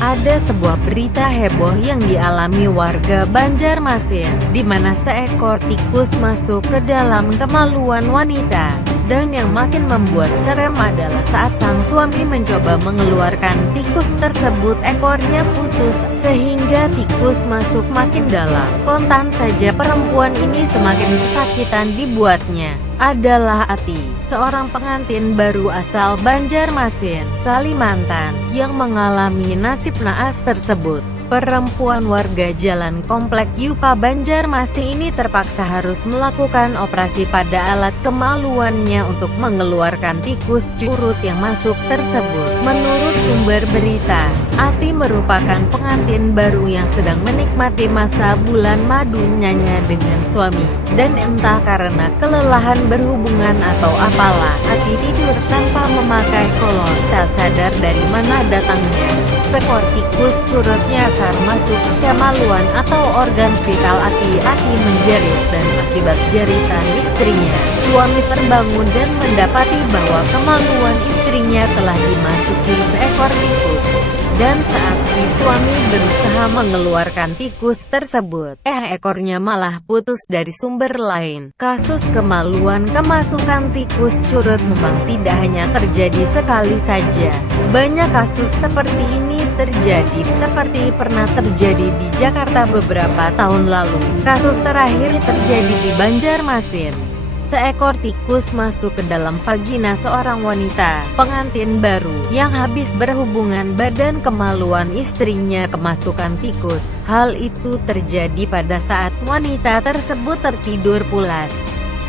Ada sebuah berita heboh yang dialami warga Banjarmasin, di mana seekor tikus masuk ke dalam kemaluan wanita. Dan yang makin membuat serem adalah saat sang suami mencoba mengeluarkan tikus tersebut, ekornya putus, sehingga tikus masuk makin dalam. Kontan saja perempuan ini semakin kesakitan dibuatnya. Adalah Ati, seorang pengantin baru asal Banjarmasin, Kalimantan, yang mengalami nasib naas tersebut. Perempuan warga Jalan Komplek Yuka Banjarmasin ini terpaksa harus melakukan operasi pada alat kemaluannya untuk mengeluarkan tikus curut yang masuk tersebut. Menurut sumber berita, Ati merupakan pengantin baru yang sedang menikmati masa bulan madunya dengan suami. Dan entah karena kelelahan berhubungan atau apalah, Ati tidur tanpa memakai kolor, tak sadar dari mana datangnya seekor tikus curut nyasar masuk ke kemaluan atau organ vital Ati. Ati menjerit, dan akibat jeritan istrinya, suami terbangun dan mendapati bahwa kemaluan istrinya telah dimasuki seekor tikus. Dan saat si suami berusaha mengeluarkan tikus tersebut, ekornya malah putus. Dari sumber lain, kasus kemaluan kemasukan tikus curut memang tidak hanya terjadi sekali saja. Banyak kasus seperti ini terjadi, seperti pernah terjadi di Jakarta beberapa tahun lalu. Kasus terakhir terjadi di Banjarmasin. Seekor tikus masuk ke dalam vagina seorang wanita, pengantin baru, yang habis berhubungan badan kemaluan istrinya kemasukan tikus. Hal itu terjadi pada saat wanita tersebut tertidur pulas.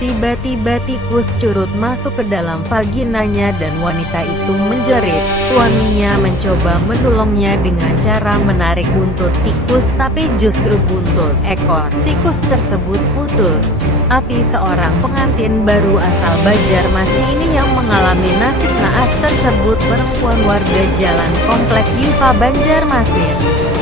Tiba-tiba tikus curut masuk ke dalam vaginanya dan wanita itu menjerit. Suaminya mencoba menolongnya dengan cara menarik buntut tikus, tapi justru buntut ekor tikus tersebut putus. Ati, seorang pengantin baru asal Banjarmasin ini yang mengalami nasib naas tersebut, perempuan warga Jalan Komplek Yuka Banjarmasin.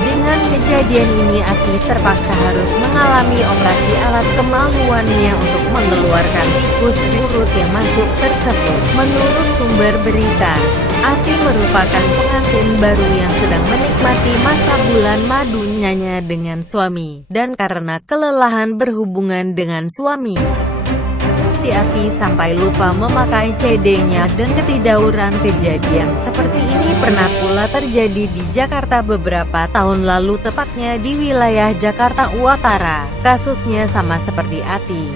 Dengan kejadian ini, Ati terpaksa harus mengalami operasi alat kemaluannya untuk mengeluarkan tikus curut yang masuk tersebut. Menurut sumber berita, Ati merupakan pengantin baru yang sedang menikmati masa bulan madunya dengan suami. Dan karena kelelahan berhubungan dengan suami, si Ati sampai lupa memakai CD-nya, dan ketidaktahuan kejadian seperti ini pernah pula terjadi di Jakarta beberapa tahun lalu, tepatnya di wilayah Jakarta Utara. Kasusnya sama seperti Ati,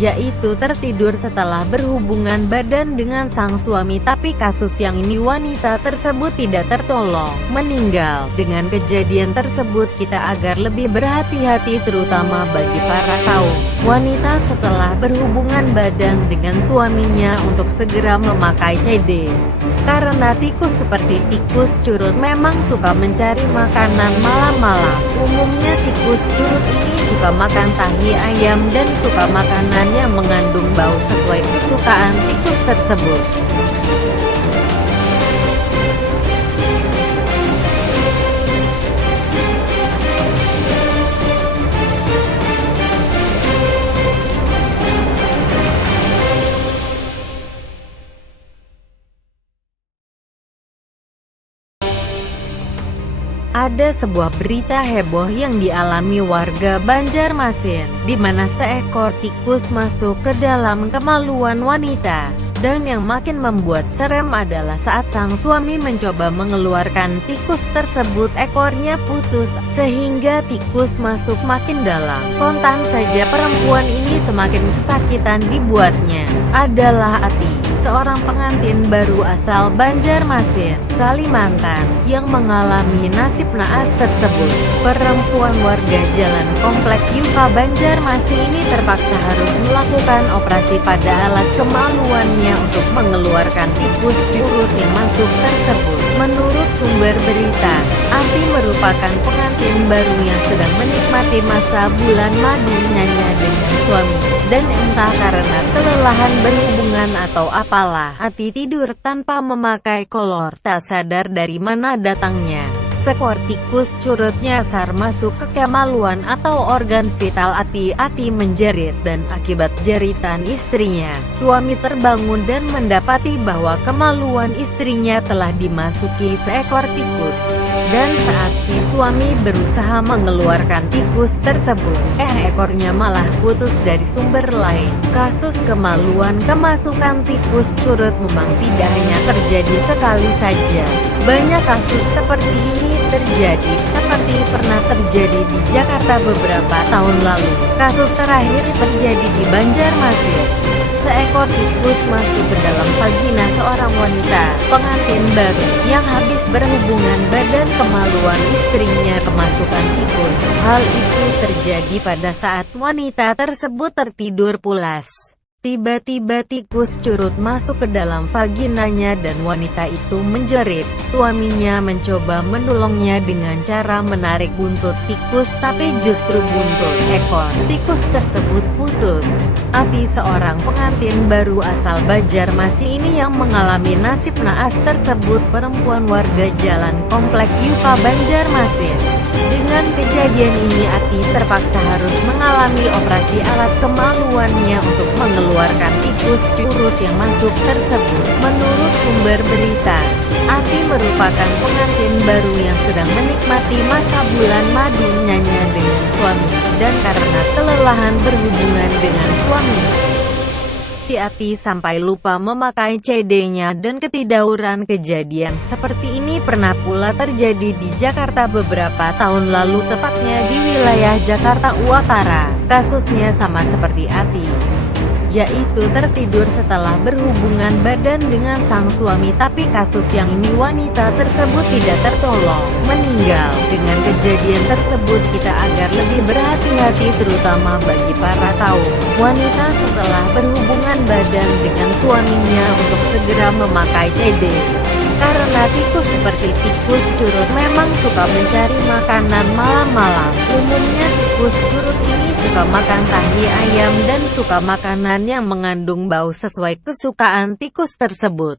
yaitu tertidur setelah berhubungan badan dengan sang suami, tapi kasus yang ini wanita tersebut tidak tertolong, meninggal. Dengan kejadian tersebut kita agar lebih berhati-hati, terutama bagi para kaum wanita setelah berhubungan badan dengan suaminya untuk segera memakai CD. Karena tikus seperti tikus curut memang suka mencari makanan malam-malam. Umumnya tikus curut ini suka makan tahi ayam dan suka makanan yang mengandung bau sesuai kesukaan tikus tersebut. Ada sebuah berita heboh yang dialami warga Banjarmasin, di mana seekor tikus masuk ke dalam kemaluan wanita. Dan yang makin membuat serem adalah saat sang suami mencoba mengeluarkan tikus tersebut, ekornya putus, sehingga tikus masuk makin dalam. Kontan saja perempuan ini semakin kesakitan dibuatnya. Adalah Ati, seorang pengantin baru asal Banjarmasin, Kalimantan, yang mengalami nasib naas tersebut. Perempuan warga Jalan Komplek Yuka Banjarmasin ini terpaksa harus melakukan operasi pada alat kemaluannya untuk mengeluarkan tikus curut yang masuk tersebut. Menurut sumber berita, Ati merupakan pengantin baru yang sedang menikmati masa bulan madunya dengan suami. Dan entah karena kelelahan berhubungan atau apalah, Ati tidur tanpa memakai kolor, tak sadar dari mana datangnya Seekor tikus curut nyasar masuk ke kemaluan atau organ vital Ati. Ati menjerit, dan akibat jeritan istrinya, suami terbangun dan mendapati bahwa kemaluan istrinya telah dimasuki seekor tikus. Dan saat si suami berusaha mengeluarkan tikus tersebut, ekornya malah putus dari sumber lain. Kasus kemaluan kemasukan tikus curut memang tidak hanya terjadi sekali saja. Banyak kasus seperti ini terjadi, seperti pernah terjadi di Jakarta beberapa tahun lalu. Kasus terakhir terjadi di Banjarmasin. Seekor tikus masuk ke dalam vagina seorang wanita pengantin baru yang habis berhubungan badan. Kemaluan istrinya kemasukan tikus. Hal itu terjadi pada saat wanita tersebut tertidur pulas. Tiba-tiba tikus curut masuk ke dalam vaginanya dan wanita itu menjerit. Suaminya mencoba menolongnya dengan cara menarik buntut tikus, tapi justru buntut ekor tikus tersebut putus. Ati, seorang pengantin baru asal Banjarmasin ini yang mengalami nasib naas tersebut, perempuan warga Jalan Komplek Yuka, Banjarmasin. Dengan kejadian ini Ati terpaksa harus mengalami operasi alat kemaluannya untuk mengeluarkan tikus curut yang masuk tersebut. Menurut sumber berita, Ati merupakan pengantin baru yang sedang menikmati masa bulan madunya dengan suami, dan karena kelelahan berhubungan dengan suami, si Ati sampai lupa memakai CD-nya dan ketiduran. Kejadian seperti ini pernah pula terjadi di Jakarta beberapa tahun lalu, tepatnya di wilayah Jakarta Utara. Kasusnya sama seperti Ati, yaitu tertidur setelah berhubungan badan dengan sang suami, tapi kasus yang ini wanita tersebut tidak tertolong, meninggal. Dengan kejadian tersebut kita agar lebih berhati-hati, terutama bagi para kaum wanita setelah berhubungan badan dengan suaminya untuk segera memakai CD. Karena tikus seperti tikus curut memang suka mencari makanan malam-malam. Umumnya tikus curut ini suka makan tahi ayam dan suka makanan yang mengandung bau sesuai kesukaan tikus tersebut.